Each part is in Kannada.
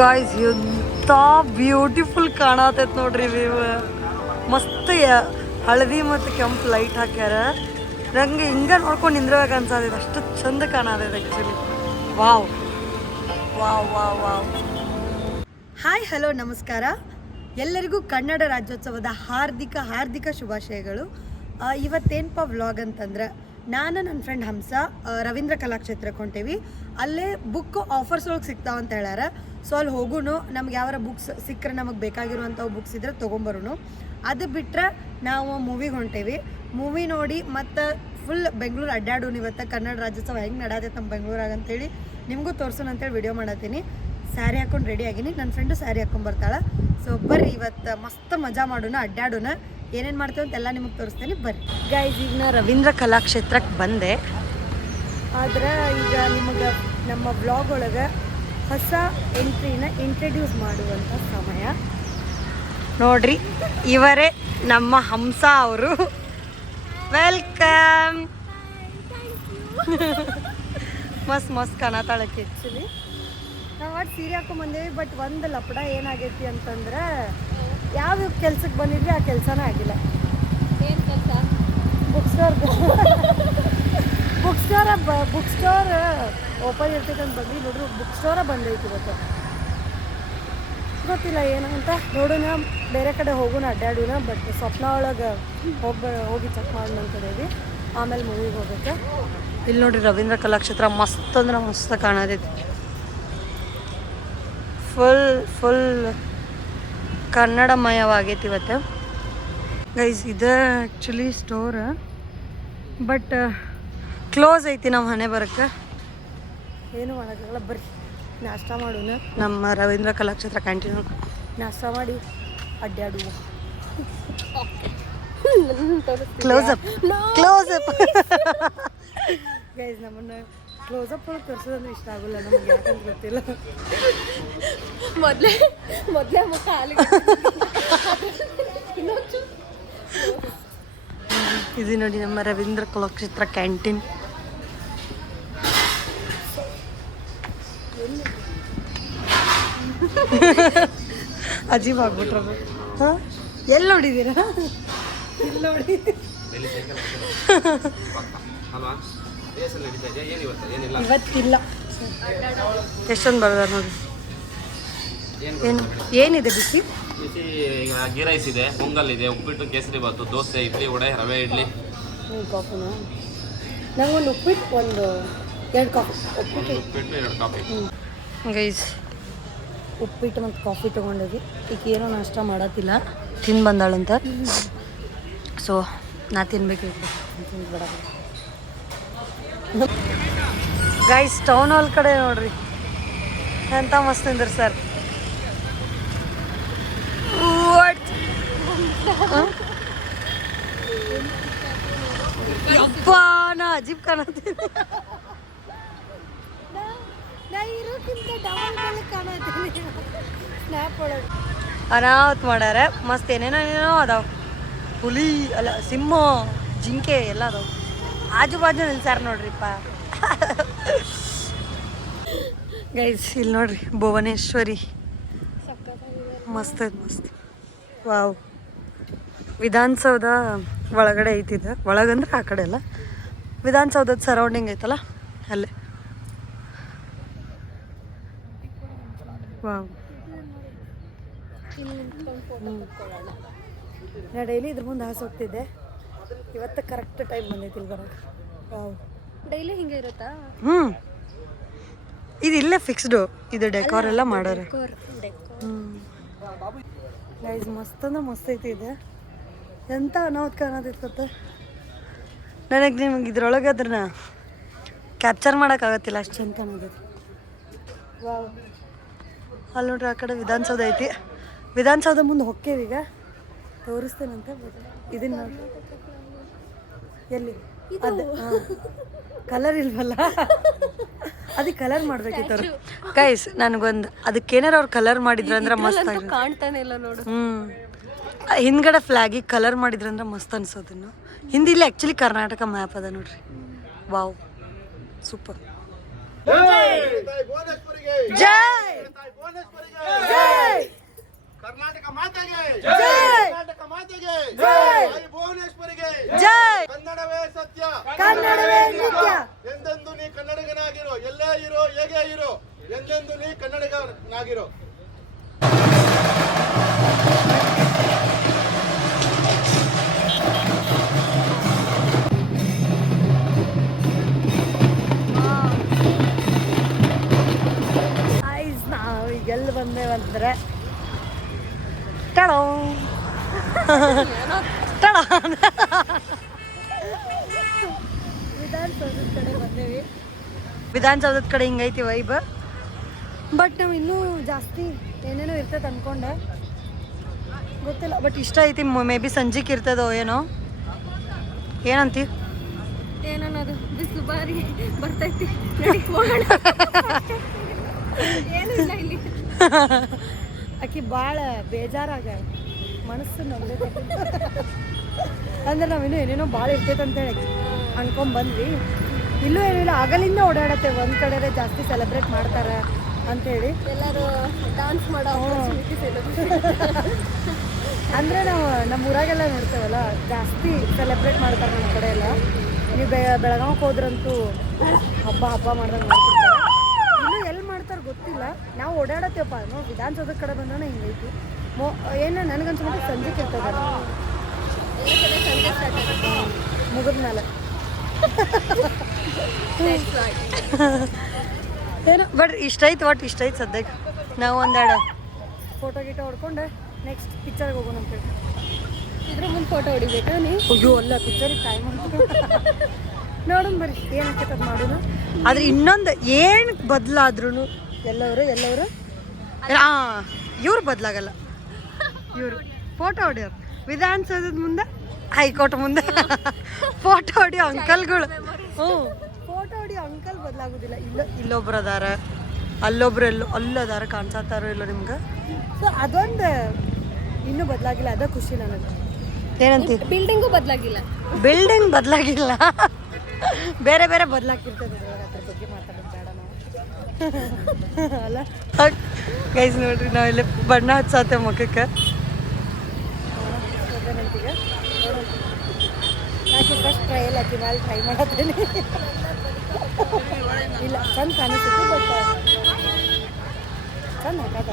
ಗಾಯ್ಸ್ ಎಂತ ಬ್ಯೂಟಿಫುಲ್ ಕಾಣತೈತ್ ನೋಡ್ರಿ ವ್ಯೂ ಮಸ್ತ್ ಹಳದಿ ಮತ್ತು ಕೆಂಪು ಲೈಟ್ ಹಾಕ್ಯಾರ. ನಂಗೆ ಹಿಂಗೆ ನೋಡ್ಕೊಂಡು ನಿಂದ್ರಬೇಕು ಅನ್ಸತೈತೆ ಅಷ್ಟು ಚಂದ ಕಾಣತೈತೆ actually wow wow wow wow hi hello ನಮಸ್ಕಾರ. ಎಲ್ಲರಿಗೂ ಕನ್ನಡ ರಾಜ್ಯೋತ್ಸವದ ಹಾರ್ದಿಕ ಹಾರ್ದಿಕ ಶುಭಾಶಯಗಳು. ಇವತ್ತೇನಪ್ಪ ವ್ಲಾಗ್ ಅಂತಂದ್ರೆ, ನಾನು ನನ್ನ ಫ್ರೆಂಡ್ ಹಂಸ ರವೀಂದ್ರ ಕಲಾಕ್ಷೇತ್ರಕ್ಕೆ ಹೊಂಟೇವಿ. ಅಲ್ಲೇ ಬುಕ್ ಆಫರ್ಸ್ ಒಳಗೆ ಸಿಗ್ತಾವಂತ ಹೇಳ್ಯಾರ. ಸೊ ಅಲ್ಲಿ ಹೋಗುನು ನಮ್ಗೆ ಯಾವಾರ ಬುಕ್ಸ್ ಸಿಕ್ಕರೆ ನಮಗೆ ಬೇಕಾಗಿರುವಂಥವು ಬುಕ್ಸ್ ಇದ್ರೆ ತೊಗೊಂಬರೋನು. ಅದು ಬಿಟ್ಟರೆ ನಾವು ಮೂವಿಗೆ ಹೊಂಟೇವಿ. ಮೂವಿ ನೋಡಿ ಮತ್ತು ಫುಲ್ ಬೆಂಗಳೂರು ಅಡ್ಡಾಡೋನು ಇವತ್ತು. ಕನ್ನಡ ರಾಜ್ಯೋತ್ಸವ ಹೆಂಗೆ ನಡೆಯುತ್ತೆ ನಮ್ಮ ಬೆಂಗಳೂರಾಗ ಅಂತೇಳಿ ನಿಮಗೂ ತೋರ್ಸೋಣ ಅಂತೇಳಿ ವಿಡಿಯೋ ಮಾಡತ್ತೀನಿ. ಸ್ಯಾರಿ ಹಾಕೊಂಡು ರೆಡಿ ಆಗಿನಿ. ನನ್ನ ಫ್ರೆಂಡು ಸ್ಯಾರಿ ಹಾಕೊಂಡು ಬರ್ತಾಳೆ. ಸೊ ಬರ್ರಿ ಇವತ್ತು ಮಸ್ತ್ ಮಜಾ ಮಾಡೋಣ ಅಡ್ಡಾಡೋಣ ಏನೇನು ಮಾಡ್ತೀವಿ ಅಂತ ಎಲ್ಲ ನಿಮಗೆ ತೋರಿಸ್ತೀನಿ. ಬರ್ರಿ. ಗೈಸ್ ಈಗ ನಾ ರವೀಂದ್ರ ಕಲಾಕ್ಷೇತ್ರಕ್ಕೆ ಬಂದೆ. ಆದ್ರೆ ಈಗ ನಿಮಗೆ ನಮ್ಮ ಬ್ಲಾಗ್ ಒಳಗೆ ಹೊಸ ಎಂಟ್ರಿನ ಇಂಟ್ರಡ್ಯೂಸ್ ಮಾಡುವಂಥ ಸಮಯ. ನೋಡ್ರಿ ಇವರೇ ನಮ್ಮ ಹಂಸ ಅವರು. ವೆಲ್ಕಮ್ ಮಸ್ತ್ ಮಸ್ತ್ ಕಾಣತಾಳಕ್ಕೆ ಆ್ಯಕ್ಚುಲಿ ನಾವು ಒಟ್ಟು ಸೀರೆ ಹಾಕೊಂಡ್ ಬಂದೇವಿ ಬಟ್ ಒಂದು ಲಪಡ ಏನಾಗೈತಿ ಅಂತಂದ್ರೆ ಯಾವ ಕೆಲ್ಸಕ್ಕೆ ಬಂದಿದ್ವಿ ಆ ಕೆಲಸನೇ ಆಗಿಲ್ಲ. ಏನು ಕೆಲಸ? Books store book store book store open ಇರ್ತೈತೆ ಅಂತ ಬಂದು ನೋಡ್ರಿ ಬುಕ್ ಸ್ಟೋರ ಬಂದೈತಿ ಇವತ್ತು. ಗೊತ್ತಿಲ್ಲ ಏನು ಅಂತ. ನೋಡೋಣ, ಬೇರೆ ಕಡೆ ಹೋಗೋಣ, ಅಡ್ಡಾಡೋಣ ಬಟ್ ಸ್ವಪ್ನ ಒಳಗೆ ಹೋಗಿ ಹೋಗಿ ಚೆಕ್ ಮಾಡೋಣ ಅಂತೇಳಿ ಆಮೇಲೆ ಮೂವಿಗೆ ಹೋಗ್ಬೇಕು. ಇಲ್ಲಿ ನೋಡ್ರಿ ರವೀಂದ್ರ ಕಲಾಕ್ಷೇತ್ರ ಮಸ್ತ್ ಅಂದ್ರೆ ಮಸ್ತ್ ಕಾಣತೈತಿ. ಫುಲ್ ಫುಲ್ ಕನ್ನಡಮಯವಾಗೈತಿ ಇವತ್ತು. ಗೈಸ್ ಇದು ಆ್ಯಕ್ಚುಲಿ ಸ್ಟೋರ್ ಬಟ್ ಕ್ಲೋಸ್ ಐತಿ ನಾವು ಮನೆ ಬರಕ್ಕೆ. ಏನು ಮಾಡೋಕ್ಕಾಗಲ್ಲ ಬರ್ರಿ. ನಾಷ್ಟ ಮಾಡೋಣ. ನಮ್ಮ ರವೀಂದ್ರ ಕಲಾಕ್ಷೇತ್ರ ಕ್ಯಾಂಟೀನ್ ನಾಷ್ಟ ಮಾಡಿ ಅಡ್ಡಾಡುವ close up close up guys ನಮ್ಮನ್ನ ಕ್ಲೋಸ್ ಅಪ್ ಒಳಗೆ ತೋರಿಸೋದಂದ್ರೆ ಇಷ್ಟ ಆಗೋಲ್ಲ ನಮಗೆ ಯಾಕಂತ ಗೊತ್ತಿಲ್ಲ. ಮೊದಲೇ ಮೊದಲೇ ಮುಖ ಇದು ನೋಡಿ ನಮ್ಮ ರವೀಂದ್ರ ಕಲಾಕ್ಷೇತ್ರ ಕ್ಯಾಂಟೀನ್ ಅಜೀಬ್ ಆಗ್ಬಿಟ್ರದು ಹಾಂ? ಎಲ್ಲಿ ನೋಡಿದ್ದೀರಾ ಇಲ್ಲಿ ನೋಡಿ? ಇವತ್ತಿಲ್ಲ. ಎಷ್ಟೊಂದು ಬರ್ದಾರ ನೋಡಿ. ಏನು? ಏನು ಏನಿದೆ ಬಿಸಿ? ಬಿಸಿ ಈಗ ಗೀ ರೈಸ್ ಇದೆ ಪೊಂಗಲ್ ಇದೆ ಉಪ್ಪಿಟ್ಟು ಕೇಸರಿ ಬಾತು ದೋಸೆ ಇಡ್ಲಿ ವಡೆ ರವೆ ಇಡ್ಲಿ. ಹ್ಞೂ ಕಾಫಿನಾ? ನಂಗೊಂದು ಉಪ್ಪಿಟ್ಟು ಒಂದು ಎರಡು ಕಾಫಿ. ಉಪ್ಪಿಟ್ಟು ಉಪ್ಪಿಟ್ಟು ಎರಡು ಕಾಫಿ. ಗೈಸ್ ಉಪ್ಪಿಟ್ಟು ಮತ್ತು ಕಾಫಿ ತೊಗೊಂಡಿದ್ವಿ. ಈಗ ಏನೋ ನಾಷ್ಟ ಮಾಡತ್ತಿಲ್ಲ. ತಿಂದು ಬಂದಾಳಂತ ಸೊ ನಾ ತಿನ್ಬೇಕು ಗೈಸ್ ಟೌನ್ ಹಾಲ್ ಕಡೆ ನೋಡ್ರಿ. ಎಂತ ಮಸ್ತ್ ಅಂದ್ರಿ ಸರ್ ಯಪ್ಪ, ನಾ ಅಜೀಬ್ ಕಾಣತ್ತೀನಿ ಒಳಗೆ. ಅನಾವತ್ ಮಾಡ್ಯಾರ. ಮಸ್ತ್ ಏನೇನೋ ಅದಾವ. ಹುಲಿ, ಅಲ್ಲ, ಸಿಂಹ, ಜಿಂಕೆ ಎಲ್ಲ ಅದಾವ. ಆಜು ಬಾಜು ನಿಲ್ಸಾರ ನೋಡ್ರಿಪ್ಪ. ಗೈಸ್ ಇಲ್ಲಿ ನೋಡ್ರಿ, ಭುವನೇಶ್ವರಿ. ಮಸ್ತ್ ಮಸ್ತ್. ವಾವ್. ವಿಧಾನಸೌಧ ಒಳಗಡೆ ಐತಿದೆ ಒಳಗಂದ್ರೆ ಆ ಕಡೆ ಅಲ್ಲ. ವಿಧಾನಸೌಧದ ಸರೌಂಡಿಂಗ್ ಐತಲ್ಲ, ಅಲ್ಲೇ. ವಾವ್. ನಾ ಡೈಲಿ ಇದ್ರ ಮುಂದೆ ಹಾಸು ಹೋಗ್ತಿದ್ದೆ. ಇವತ್ತು ಕರೆಕ್ಟ್ ಟೈಮ್ ಬಂದೈತಿ ಇಲ್ಲಿ ಬರೋಕೆ. ವಾವ್. ಡೈಲಿ ಹಿಂಗೆ ಇರುತ್ತಾ? ಹ್ಞೂ ಇದು ಇಲ್ಲೇ ಫಿಕ್ಸ್ಡು ಇದು ಡೆಕೋರ್ ಎಲ್ಲ ಮಾಡೋರು. ಗೈಸ್ ಮಸ್ತ್ ಅಂದ್ರೆ ಮಸ್ತ್ ಐತಿ ಇದು. ಎಂತ ಅನಾಹುತ್ ಕಾಣತೈತಿ ಗೊತ್ತ? ನನಗೆ ನಿಮಗೆ ಇದ್ರೊಳಗೆ ಅದನ್ನ ಕ್ಯಾಪ್ಚರ್ ಮಾಡೋಕ್ಕಾಗತ್ತಿಲ್ಲ ಅಷ್ಟು ಚಂದ ಕಾಣತೈತಿ. ವಾವ್. ಅಲ್ಲಿ ನೋಡ್ರಿ ಆ ಕಡೆ ವಿಧಾನಸೌಧ ಐತಿ. ವಿಧಾನಸೌಧ ಮುಂದೆ ಹೊಕ್ಕೇವಿ ಈಗ. ತೋರಿಸ್ತೇನಂತೆ ಬಟ್ ಇದನ್ನ ನೋಡ್ರಿ. ಎಲ್ಲಿ? ಅದು ಕಲರ್ ಇಲ್ವಲ್ಲ? ಅದಕ್ಕೆ ಕಲರ್ ಮಾಡ್ಬೇಕಿತ್ತು ಅವ್ರು ಕೈಸ್ ನನಗೊಂದು ಅದಕ್ಕೇನಾರು ಅವ್ರು ಕಲರ್ ಮಾಡಿದ್ರು ಅಂದ್ರೆ ಮಸ್ತ್ ಆಗಿರುತ್ತೆ ಕಾಣ್ತಾನೆ ಇಲ್ಲ ನೋಡು. ಹ್ಞೂ ಹಿಂದ್ಗಡೆ ಫ್ಲ್ಯಾಗಿಗೆ ಕಲರ್ ಮಾಡಿದ್ರಂದ್ರೆ ಮಸ್ತ್ ಅನ್ಸೋದನ್ನು. ಹಿಂದಿಲ್ಲಿ ಆ್ಯಕ್ಚುಲಿ ಕರ್ನಾಟಕ ಮ್ಯಾಪ್ ಅದ ನೋಡ್ರಿ. ವಾವ್ ಸೂಪರ್ ಕರ್ನಾಟಕ ಮಾತೆಗೆ ಕರ್ನಾಟಕ ಮಾತೆಗೆ ತಾಯಿ ಭುವನೇಶ್ವರಿಗೆ ಕನ್ನಡವೇ ಸತ್ಯ ಕನ್ನಡವೇ ನಿತ್ಯ! ಎಂದೆಂದು ನೀ ಕನ್ನಡಿಗನಾಗಿರೋ ಎಲ್ಲೇ ಇರೋ ಹೇಗೆ ಇರೋ ಎಂದೆಂದು ನೀ ಕನ್ನಡಿಗನಾಗಿರೋ ಬಂದೇವಂದ್ರೆ ಟಡೋ ಟಡೋ ವಿಧಾನಸೌಧದ ಕಡೆ ಬಂದೇವಿ ವಿಧಾನಸೌಧದ ಕಡೆ ಹಿಂಗೈತಿ ವೈಬ್ ಬಟ್ ನಾವು ಇನ್ನೂ ಜಾಸ್ತಿ ಏನೇನೋ ಇರ್ತೈತೆ ಅನ್ಕೊಂಡೆ. ಗೊತ್ತಿಲ್ಲ ಬಟ್ ಇಷ್ಟ ಐತಿ ಮೇ ಬಿ ಸಂಜೆಗೆ ಇರ್ತದೋ ಏನೋ. ಏನಂತಿ? ಏನನ್ನೋದು ಬಿಸಿಲು ಬಾರಿ ಬರ್ತೈತಿ. ನಡಿ ಹೋಗೋಣ. ಏನೂ ಇಲ್ಲ ಇಲ್ಲಿ. ಆಕಿ ಭಾಳ ಬೇಜಾರಾಗ ಮನಸ್ಸು ನಮ್ದು ಅಂದ್ರೆ ನಾವಿನ್ನೂ ಏನೇನೋ ಭಾಳ ಇರ್ತೈತೆ ಅಂತೇಳಿ ಅನ್ಕೊಂಡ್ ಬಂದ್ವಿ. ಇಲ್ಲೂ ಏನಿಲ್ಲ ಆಗಲಿಂದ ಓಡಾಡತ್ತೆ ಒಂದ್ ಕಡೆ ಜಾಸ್ತಿ ಸೆಲೆಬ್ರೇಟ್ ಮಾಡ್ತಾರೆ ಅಂತೇಳಿ ಎಲ್ಲರೂ ಡಾನ್ಸ್ ಮಾಡೋ ಅಂದರೆ ನಾವು ನಮ್ಮ ಊರಾಗೆಲ್ಲ ನೋಡ್ತೇವಲ್ಲ ಜಾಸ್ತಿ ಸೆಲೆಬ್ರೇಟ್ ಮಾಡ್ತಾರೆ ನಮ್ಮ ಕಡೆ ಎಲ್ಲ. ನೀವು ಬೆಳಗಾವಕ್ಕೆ ಹೋದ್ರಂತೂ ಹಬ್ಬ ಹಬ್ಬ ಮಾಡ್ದಂಗೆ ಮಾಡ್ತಿರ್ತಾರೆ ಇನ್ನು ಎಲ್ಲಿ ಮಾಡ್ತಾರೆ ಗೊತ್ತಿಲ್ಲ ನಾವು ಓಡಾಡತ್ತೇವಪ್ಪ. ನಾವು ವಿಧಾನಸೌಧದ ಕಡೆ ಬಂದ್ರೆ ಹಿಂಗೈತಿ ಮೋ ಏನು ನನಗನ್ಸ್ಬಿಟ್ಟು ಸಂಜೆ ಕೇಳ್ತದ ಮುಗಿದ ಮೇಲೆ ಏನು ಬಟ್ ಇಷ್ಟ ಐತೆ ಒಟ್ಟು ಇಷ್ಟ ಐತೆ ಸದ್ಯಕ್ಕೆ. ನಾವು ಒಂದೆರಡು. ಫೋಟೋ ಗೀಟೋ ಹೊಡ್ಕೊಂಡೆ ನೆಕ್ಸ್ಟ್ ಪಿಕ್ಚರ್ಗೆ ಹೋಗೋಣ ಅಂತೇಳಿ. ಇದ್ರ ಮುಂದೆ ಫೋಟೋ ಹೊಡಿಬೇಕಾ ನೀ? ಅಯ್ಯೋ ಅಲ್ಲ ಪಿಕ್ಚರಿಗೆ ಟೈಮ್ ನೋಡೋಣ ಬರ್ರಿ ಏನಕ್ಕೆ ಅದು ಮಾಡೋಣ. ಆದ್ರೆ ಇನ್ನೊಂದು ಏನು ಬದಲಾದ್ರೂ ಎಲ್ಲವರು ಎಲ್ಲವರು? ಹಾಂ ಇವ್ರು ಬದಲಾಗಲ್ಲ. ಇವರು. ಫೋಟೋ ಹೊಡಿಯೋರು. ವಿಧಾನಸೌಧದ ಮುಂದೆ? ಹೈಕೋರ್ಟ್ ಮುಂದೆ. ಫೋಟೋ ಹೊಡಿಯೋ ಅಂಕಲ್ಗಳು. ಹ್ಞೂ. ಫೋಟೋ ಹೊಡಿಯೋ ಅಂಕಲ್ ಬದಲಾಗೋದಿಲ್ಲ. ಇಲ್ಲ. ಇಲ್ಲೊಬ್ರು ಅದಾರ. ಅಲ್ಲೊಬ್ರು ಎಲ್ಲೋ ಅಲ್ಲದಾರ ಕಾಣಿಸತ್ತಾರೋ ಇಲ್ಲೋ ನಿಮ್ಗೆ? ಸೊ ಅದೊಂದು ಇನ್ನೂ ಬದಲಾಗಿಲ್ಲ. ಅದ ಖುಷಿ ನನಗೆ. ಏನಂತ? ಬಿಲ್ಡಿಂಗು ಬದಲಾಗಿಲ್ಲ. ಬಿಲ್ಡಿಂಗ್ ಬದಲಾಗಿಲ್ಲ. ಬೇರೆ ಬೇರೆ ಬದಲಾಗಿರ್ತದೆ ಅದ್ರ ಬಗ್ಗೆ ಮಾತಾಡೋದು. ಅಲ್ಲ. ಗೈಸ್ ನೋಡ್ರಿ ನಾವಿಲ್ಲಿ ಬಣ್ಣ ಹಚ್ಚತ್ತೆ ಮುಖಕ್ಕೆ. ಫಸ್ಟ್ ಟ್ರೈ ಹಾಕಿ ಮೇಲೆ ಟ್ರೈ ಮಾಡತ್ತೇನೆ. ಇಲ್ಲ ಚಂದ ಕಾಣಿಸುತ್ತೆ ಬಟ್ ಚಂದ. ಹಾಕತ್ತ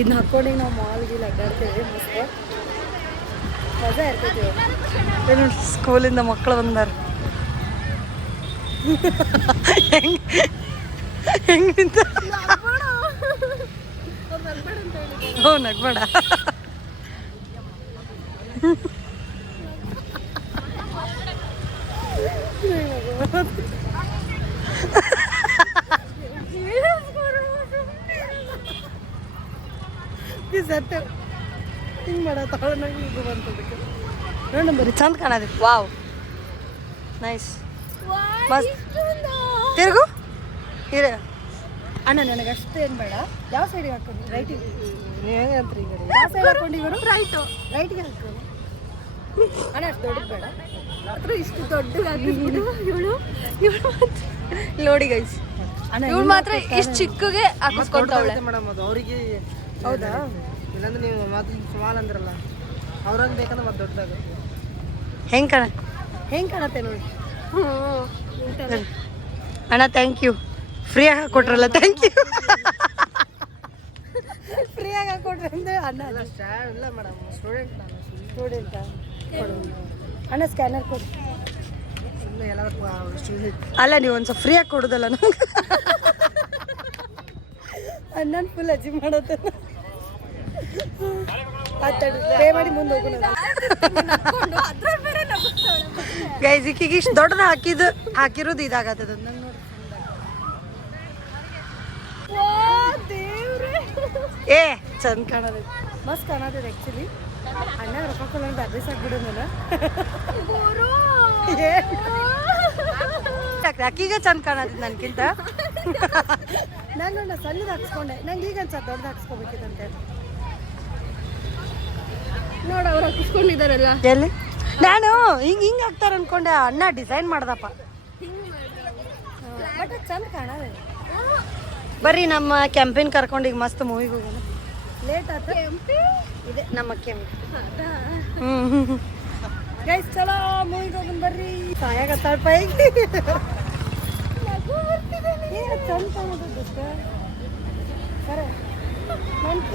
ಇದನ್ನ ನಾವು ಮಾಲ್ಗೆ ಅಡ್ಡಾಡ್ತೇವೆ ಮಸ್ತ್. ಮಜಾ ಇರ್ತೈತಿ. ಸ್ಕೂಲಿಂದ ಮಕ್ಕಳು ಬಂದಾರ. ಹೆಂಗ್? ಹೆಂಗ್ ನಿಂತ ಓ ನಗ್ಬೇಡ. ಸತ್ತು ಹಿಂಗೆ ಮಾಡತ್ತಾಳ ನಂಗೆ ಇದು ಬಂತದಕ್ಕೆ ನೋಡೋಣ ಬರ್ರಿ ಚಂದ ಕಾಣದಿ ವಾವ್. ನೈಸ್. ಮಸ್ತ್ ತಿರುಗು. ಇರ. ಅಣ್ಣ ನನಗೆ ಅಷ್ಟು ಏನು ಬೇಡ. ಯಾವ ಸೈಡಿಗೆ ಹಾಕೊಂಡು ರೈಟಿಗೆ ನೀವು ಹೆಂಗೆ ಅಂತ್ರಿ ಈಗ? ಯಾವ ಸೈಡ್ ಹಾಕೊಂಡಿವರು ರೈಟು ರೈಟಿಗೆ ಹಾಕೊಂಡು ಅಣ್ಣ ಅಷ್ಟು ದೊಡ್ಡದು ಬೇಡ. ಮಾತ್ರ ಇಷ್ಟು ದೊಡ್ಡ ಇವಳು ಇವಳು ನೋಡಿ ಗೈಸ್ ಅಣ್ಣ ಇವಳು ಮಾತ್ರ ಇಷ್ಟು ಚಿಕ್ಕಗೆ ಹಾಕಿಸ್ಕೊಳ್ತಾವಳೆ ಮೇಡಮ್ ಅದು. ಅವರಿಗೆ ಹೌದಾ? ಇಲ್ಲಾಂದ್ರೆ ನೀವು ಮಾತು ಸ್ಮಾಲ್ ಅಂದ್ರಲ್ಲ. ಅವ್ರಂಗೆ ಬೇಕಂದ್ರೆ ಮತ್ತೆ ದೊಡ್ಡದಾಗ. ಹೆಂಗೆ ಕಾಣ ಹೆಂಗೆ ಕಾಣತ್ತೆ ನೋಡಿ. ಹ್ಞೂ ಅಣ್ಣ ಥ್ಯಾಂಕ್ ಯು ಫ್ರೀಯಾಗಿ ಕೊಟ್ರಲ್ಲ ಥ್ಯಾಂಕ್ ಯು ಫ್ರೀಯಾಗಿ ಹಾಕೊಟ್ರೆ ಅಂದ್ರೆ ಅಣ್ಣ ಇಲ್ಲ ಮೇಡಮ್ ಸ್ಟೂಡೆಂಟ್ ನಾನು ಸ್ಟೂಡೆಂಟಾ ಅಣ್ಣ ಸ್ಕ್ಯಾನರ್ ಕೊಡಿ ಅಲ್ಲ ನೀವು ಒಂದು ಸ್ವಲ್ಪ ಫ್ರೀಯಾಗಿ ಕೊಡುದಲ್ಲ ನಂಗೆ ಅಣ್ಣನ ಫುಲ್ ಅಜ್ಜಿ ಮಾಡೋದು ಪೇ ಮಾಡಿ ಮುಂದೆ ಹೋಗೋಣ ಗೈಸ್ ಈಗ ಇಷ್ಟು ದೊಡ್ಡದ ಹಾಕಿದ್ದು ಹಾಕಿರೋದು ಇದಾಗತ್ತದ ಏ ಚಂದ ಕಾಣದ. ಮಸ್ತ್ ಕಾಣತದ ಆ್ಯಕ್ಚುಲಿ ಅಣ್ಣ ರೊಕ್ಕ ಕೊಡೋದು ಅಡ್ರೆಸ್ ಆಗ್ಬಿಡು ನಾನು ಅಕ್ಕಿಗೆ ಚಂದ ಕಾಣದ ನನ್ಕಿಂತ? ನಾನು ನನ್ನ ಸಣ್ಣದ ಹಾಕ್ಸ್ಕೊಂಡೆ. ನಂಗೆ ಈಗ ಅನ್ಸ ದೊಡ್ಡದ ಹಾಕ್ಸ್ಕೊಬೇಕಿದಂತೆ ನೋಡ ಅವ್ರು ಹಾಕಿಸ್ಕೊಂಡಿದಾರಲ್ಲ ಎಲ್ಲಿ? ನಾನು ಹಿಂಗ್ ಹಿಂಗ್ ಹಾಕ್ತಾರ ಅನ್ಕೊಂಡೆ ಅಣ್ಣ ಡಿಸೈನ್ ಮಾಡ್ದಪ್ಪ. ಚಂದ ಕಾಣದೆ. ಬರ್ರಿ ನಮ್ಮ ಕ್ಯಾಂಪೇನ್ ಕರ್ಕೊಂಡು ಈಗ ಮಸ್ತ್ ಮೂವಿಗೆ ಹೋಗೋಣ. ಲೇಟ್ ಆತ? ಇದೆ ನಮ್ಮ ಕೆಂಪು. ಹ್ಮ್ ಗೈಸ್ ಚಲೋ ಮೂವಿಗೆ ಹೋಗೋಣ ಬರ್ರಿ. ಸಾಯಾಗತ್ತಾಳ ಪೈಗಿ ಚಂದ ಕಾಣೋದು ದೋಸ್ತ ಖರೆ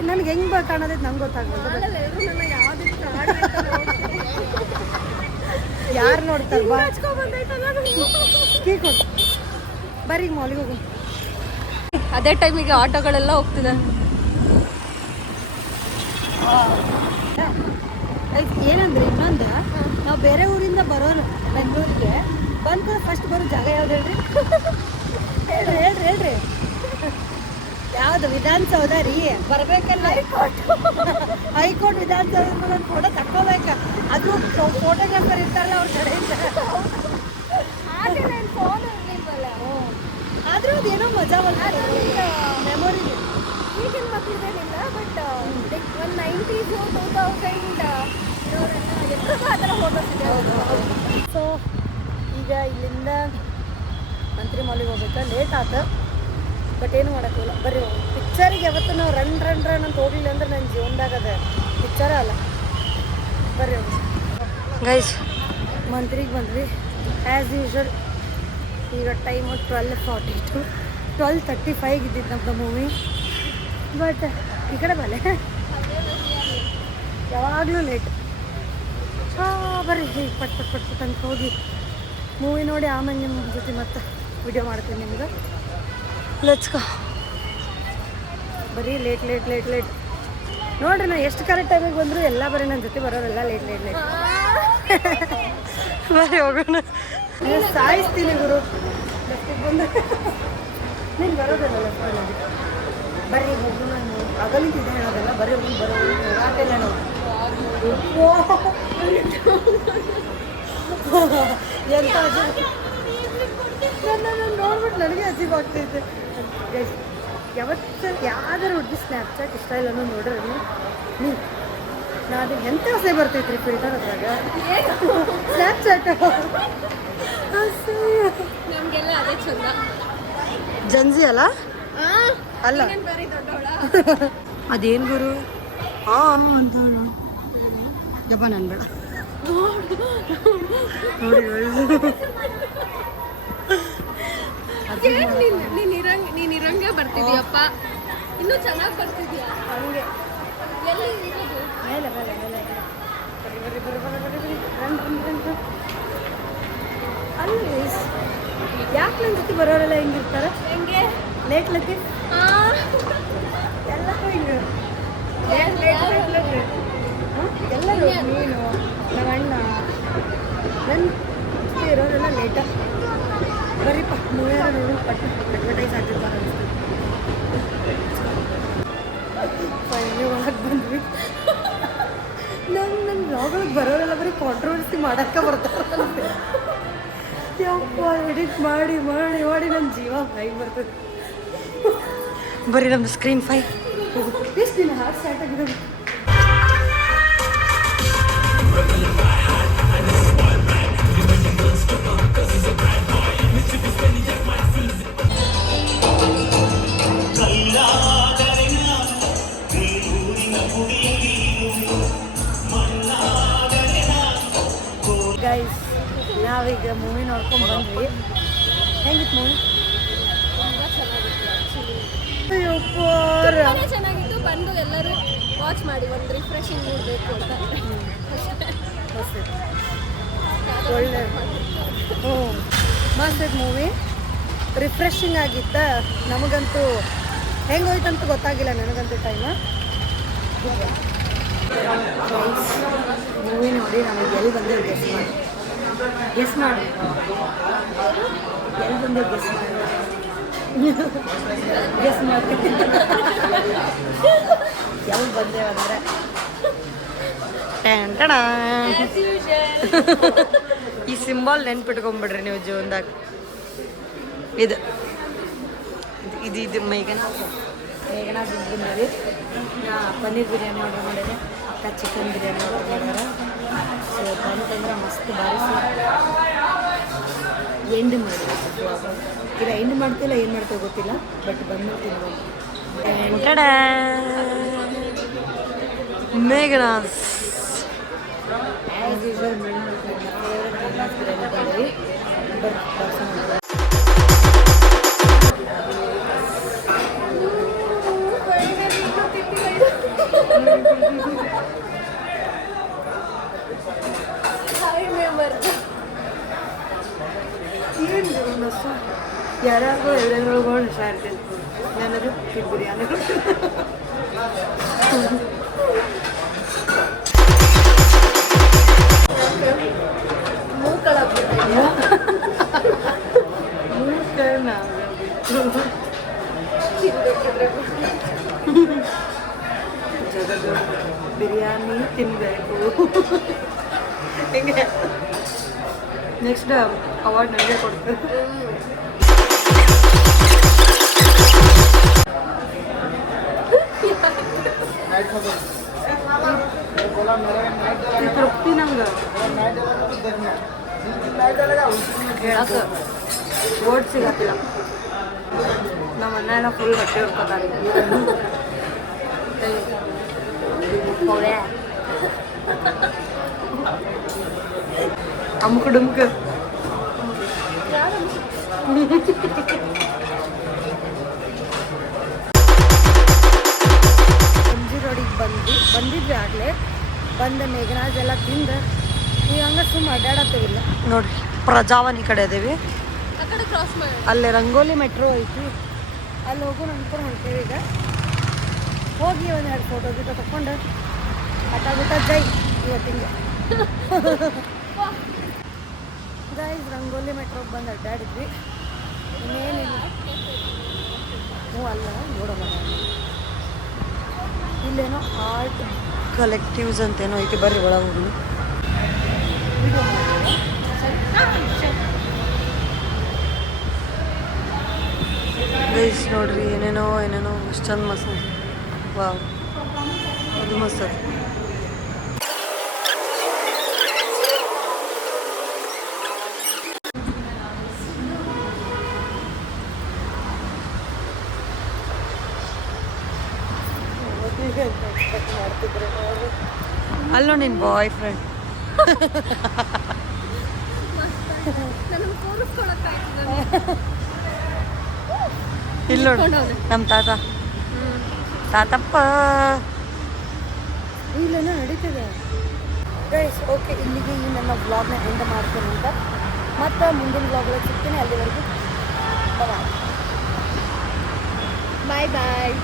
ನನ್ಗೆ ಹೆಂಗೆ ಬೇಕು ಕಾಣೋದೈತೆ ನಂಗೆ ಗೊತ್ತಾಗ್ತದೆ ಯಾರು ನೋಡ್ತಾರೆ ಬಾ. ಕೀ ಕೊಡು. ಬರ್ರಿ ಮಾಲಿಗೆ ಹೋಗು. ಅದೇ ಟೈಮಿಗೆ ಆಟೋಗಳೆಲ್ಲ ಹೋಗ್ತಿದೆ. ಏನಂದ್ರೆ ಇನ್ನೊಂದು ನಾವು ಬೇರೆ ಊರಿಂದ ಬರೋರು ಬೆಂಗಳೂರಿಗೆ ಬಂದು ಫಸ್ಟ್ ಬರೋ ಜಾಗ ಯಾವ್ದು ಹೇಳ್ರಿ? ಹೇಳ್ರಿ ಹೇಳ್ರಿ ಹೇಳ್ರಿ. ಯಾವ್ದು ವಿಧಾನಸೌಧ ರೀ ಬರ್ಬೇಕಲ್ಲ. High court high court Vidhana Soudha photo ತಕ್ಕೋಬೇಕ. ಅದು ಫೋಟೋಗ್ರಾಫರ್ ಇರ್ತಾರಲ್ಲ ಅವ್ರ ಕಡೆಯಿಂದ. ಆದ್ರೂ ಅದೇನೋ ಮಜಾ ಬರ್ತದೆ ಮೆಮೊರಿ ಈಗಿನ ಮಕ್ಕಳಿಗೇನಿಲ್ಲ but one nineties two thousand ಎಲ್ರಿಗೂ ಆ ಥರ ಫೋಟೋಸ್ ಇದೆ. ಸೊ ಈಗ ಇಲ್ಲಿಂದ ಮಂತ್ರಿ ಮಾಲಿಗೆ ಹೋಗ್ಬೇಕಾ? ಲೇಟ್ ಆತ. ಬಟ್ ಏನು ಮಾಡೋಕ್ಕಿಲ್ಲ. ಬರ್ರಿ ಪಿಕ್ಚರಿಗೆ ಯಾವತ್ತು ನಾವು ರನ್ ರನ್ ರನ್ ಅಂತ ಹೋಗ್ಲಿಲ್ಲ ಅಂದ್ರೆ ನನ್ನ ಜೀವನದಾಗ ಅದ ಪಿಕ್ಚರ ಅಲ್ಲ. ಬರ್ರಿ ಗೈಸ್ ಮಂತ್ರಿಗೆ ಬಂದ್ವಿ. ಆ್ಯಸ್ ಯೂಶಲ್ ಈಗ time twelve forty to twelve thirty five ಇದ್ದಿದ್ದು ನಮ್ದು ಮೂವಿ ಬಟ್ ಈ ಕಡೆ ಬಲೆ ಯಾವಾಗಲೂ ಲೇಟ್ ಹಾಂ ಬರ್ರಿ ಹೀಗೆ ಪಟ್ ಪಟ್ ಪಟ್ ಪಟ್ ಅಂತ ಹೋಗಿ ಮೂವಿ ನೋಡಿ ಆಮೇಲೆ ನಿಮ್ಮ ಜೊತೆ ಮತ್ತೆ ವಿಡಿಯೋ ಮಾಡ್ತೀನಿ ನಿಮ್ಗೆ. ಲೆಟ್ಸ್ ಗೋ ಬರೀ ಲೇಟ್ ಲೇಟ್ ಲೇಟ್ ಲೇಟ್ ನೋಡ್ರಿ ನಾ ಎಷ್ಟು ಕರೆಕ್ಟ್ ಟೈಮಿಗೆ ಬಂದರೂ ಎಲ್ಲ ಬರೀ ನನ್ನ ಜೊತೆ ಬರೋರೆಲ್ಲ ಲೇಟ್ ಲೇಟ್ ಲೇಟ್ ಬರೀ ಹೋಗೋಣ. ಸಾಯಿಸ್ತೀನಿ ಗುರು. ನೀನು ಬರೋದಲ್ಲ ಬರೀ ಹೋಗೋಣ ಅಗಲಿಂತಿದೆ ಹೇಳೋದಲ್ಲ ಬರೀ ಹೋಗಿ, ಬರೋ ಹೋಗಾಕಿಲ್ಲ ನಾವು ಎಂತ ನನ್ನ ನೋಡ್ಬಿಟ್ಟು ನನಗೆ ಗೈಸ್ ಯಾವತ್ತು ಯಾವ್ದಾರು ಹುಡುಗಿ ಸ್ನ್ಯಾಪ್ಚಾಟ್ ಇಷ್ಟ ಇಲ್ಲ ಅನ್ನೋ ನೋಡ್ರಿ ನೀವು ನಾನು ಎಂತ ಹೊಸೆ ಬರ್ತೈತ್ರಿ ಫಿಲ್ಟರ್ ಅದ್ರಾಗ? ಸ್ನ್ಯಾಪ್ಚಾಟ್ ನಮಗೆಲ್ಲ ಅದೇ ಚಂದ. ಜಂಜಿ ಅಲ್ಲ? ಅಲ್ಲ. ಅದೇನು ಗುರು? ಆ ಅಂತ ಯಪ್ಪ ನಾನು ಬೇಡ. ನೋಡಿ ಏನ್ ನೀನ್ ನೀನ್ ಇರಂಗ್ ನೀನ್ ಇರಂಗೆ ಬರ್ತಿದ್ಯಪ್ಪ. ಇನ್ನೂ ಚೆನ್ನಾಗಿ ಬರ್ತಿದ್ಯಾ? ಹಂಗೆ. ಎಲ್ಲಿ ಇರೋದು? ಮೇಲೆ ಮೇಲೆ ಮೇಲೆ ಬರ್ರಿ ಬರ್ರಿ ಬರ್ರಿ ಬರ್ರಿ ಬರ್ರಿ ಬರ್ರಿ ರನ್ ರನ್ ರನ್ ರನ್. ಅಲ್ಲಿ. ಯಾಕೆ ನನ್ನ ಜೊತೆ ಬರೋರೆಲ್ಲ ಹೆಂಗಿರ್ತಾರೆ? ಹೆಂಗೆ? ಲೇಟ್ ಮಾಡಕ್ಕೆ ಬರ್ತಾರೆ ಯಪ್ಪ ಎಡಿಟ್ ಮಾಡಿ ಮಾಡಿ ಮಾಡಿ ನಮ್ಮ ಜೀವ ಫೈ ಬರ್ತದೆ. ಬರೀ ನಮ್ದು ಸ್ಕ್ರೀನ್ ಫೈ ಎಷ್ಟು ದಿನ ಹಾರ್ಟ್ ಸ್ಟಾರ್ಟ್ ಆಗಿದೆ ಹ್ಞೂ. ಮಸ್ತ್ ಮೂವಿ ರಿಫ್ರೆಶಿಂಗ್ ಆಗಿತ್ತ ನಮಗಂತೂ ಹೆಂಗೆ ಹೋಯ್ತಂತ ಗೊತ್ತಾಗಿಲ್ಲ ನನಗಂತೂ ಟೈಮ ಮೂವಿ ನೋಡಿ ನಮಗೆ ಎಲ್ಲಿ ಬಂದೇವು ಗೆಸ್ ಮಾಡಿ. ಗೆಸ್ ಮಾಡಿ. ಎಲ್ಲಿ ಬಂದೇವು ಗೆಸ್ ಮಾಡಿ. ಗೆಸ್ ಮಾಡಿ. ಎಲ್ಲಿ ಬಂದೆ ಅಂದರೆ ಟ್ಯಾಂಕ್ ಟಡಾ. ಈ ಸಿಂಬಲ್ ನೆನ್ಪಿಟ್ಕೊಂಬಿಡ್ರಿ ನೀವು ಜೀವನದಾಗ. ಇದು. ಇದು- ಇದು ಮೇಘನ. ಮೇಘನ ಬಂದಿರಿ ನಾ ಪನ್ನೀರ್ ಬಿರಿಯಾನಿ ಆರ್ಡರ್ ಮಾಡಿದೆ. ಅಕ್ಕ ಚಿಕನ್ ಬಿರಿಯಾನಿ ಆರ್ಡರ್ ಮಾಡ್ಯಾರ ಸೊ ಬಂತಂದ್ರೆ ಮಸ್ತ್ ಬಾರಿ ಎಂಡ್ ಮಾಡಿದೆ. ಇಲ್ಲ ಎಂಡ್ ಮಾಡ್ತಿಲ್ಲ ಏನು ಮಾಡ್ತೀವಿ ಗೊತ್ತಿಲ್ಲ. ಬಟ್ ಬಂದು ತಿನ್ಬೋದು. Meghana's as usual biryani but ಯಾರ್ಯಾರಿಗೂ ಎದುರುಗಳು ಇಷ್ಟ ಇರ್ತೈತೆ ನನಗೆ ಬಿರಿಯಾನಿ ಜಗದು ಬಿರಿಯಾನಿ ತಿನ್ನಬೇಕು ಹಿಂಗೆ ನೆಕ್ಸ್ಟ್ ಅವಾರ್ಡ್ ನನಗೆ ಕೊಡ್ತಾರೆ ಈ ತೃಪ್ತಿ ನಂಗೆ ಹೇಳಕ್ಕೆ ವರ್ಡ್ ಸಿಗತ್ತಿಲ್ಲ ನಮ್ಮ ಅಣ್ಣ ಫುಲ್ ಹೊಟ್ಟೆ ಹೊಡ್ಕೊತಾರೆ ಅಮ್ಕ ಡುಮ್ಕ ಸಂಜೆ ರೋಡಿಗೆ ಬಂದು ಬಂದಿದ್ವಿ ಆಗಲೇ ಬಂದ ಮೇಘರಾಜ್ ಎಲ್ಲ ತಿಂದು ಈಗ ಹಂಗೆ ಸುಮ್ಮ ಅಡ್ಡಾಡತ್ತೇವಿಲ್ಲ ನೋಡ್ರಿ ಪ್ರಜಾವನ್ ಈ ಕಡೆ ಇದೀವಿ ಆ ಕಡೆ ಕ್ರಾಸ್ ಮಾಡಿ ಅಲ್ಲೇ ರಂಗೋಲಿ ಮೆಟ್ರೋ ಐತಿ ಅಲ್ಲಿ ಹೋಗು ಅನ್ಕೊಂಡು ಹೊಂಟೀವಿ ಈಗ. ಹೋಗಿ ಒಂದೆರಡು ಫೋಟೋ ಗಿಟೋ ತಗೊಂಡು ಆಟ ಬಿಟ್ಟ ಜೈ ಇವತ್ತಿಂಗೆ ಗೈಸ್ ರಂಗೋಲಿ ಮೆಟ್ರೋಗೆ ಬಂದು ಅಡ್ಡಾಡಿದ್ವಿ. ಇನ್ನೇನಿಲ್ಲ. ಹ್ಞೂ, ಅಲ್ಲ, ನೋಡೋಣ. ಇಲ್ಲೇನೋ ಆರ್ಟ್ ಕಲೆಕ್ಟಿವ್ಸ್ ಅಂತೇನೋ ಐತಿ, ಬರ್ರಿ ಒಳಗೆ ಹೋಗಿ. ಗೈಸ್ ನೋಡ್ರಿ, ಏನೇನೋ ಏನೇನೋ ಎಷ್ಟು ಚಂದ ಮಸ್ತ್ ವಾವ್ ಅದು ಮಾಡ್ತಿದ್ರೆ ಅಲ್ಲೋ ನಿನ್ನ ಬಾಯ್ ಫ್ರೆಂಡ್ ನನಗೆ ಇಲ್ಲಿ ನೋಡು. ನಮ್ಮ ತಾತ. ತಾತಪ್ಪ. ಇಲ್ಲೇನೋ ನಡೀತಿದೆ. ಗೈಸ್ ಓಕೆ ಇಲ್ಲಿಗೆ ಈ ನನ್ನ ಬ್ಲಾಗ್ನ ಎಂಡ್ ಮಾಡ್ತೀನಿ ಅಂತ. ಮತ್ತೆ ಮುಂದಿನ ಬ್ಲಾಗ್ಗಳಿಗೆ ಸಿಗ್ತೀನಿ. ಅಲ್ಲಿವರೆಗೂ ಬಾಯ್ ಬಾಯ್